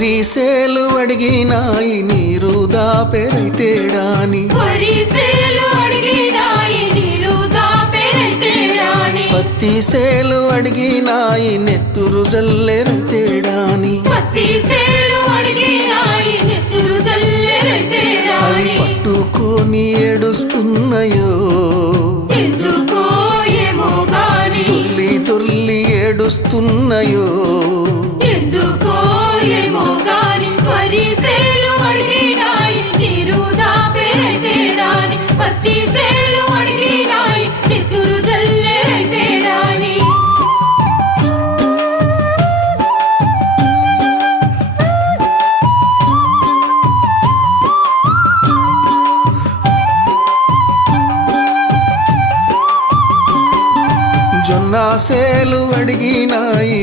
వరిసేలు అడిగినాయి నీరు దాపెరైతేడాని పత్తి సేలు అడిగినాయి నెత్తురు జల్లెరైతేడాని అవి పట్టుకొని ఏడుస్తున్నాయో తుల్లి తుల్లి ఏడుస్తున్నాయో జొన్న సేలు అడిగినాయి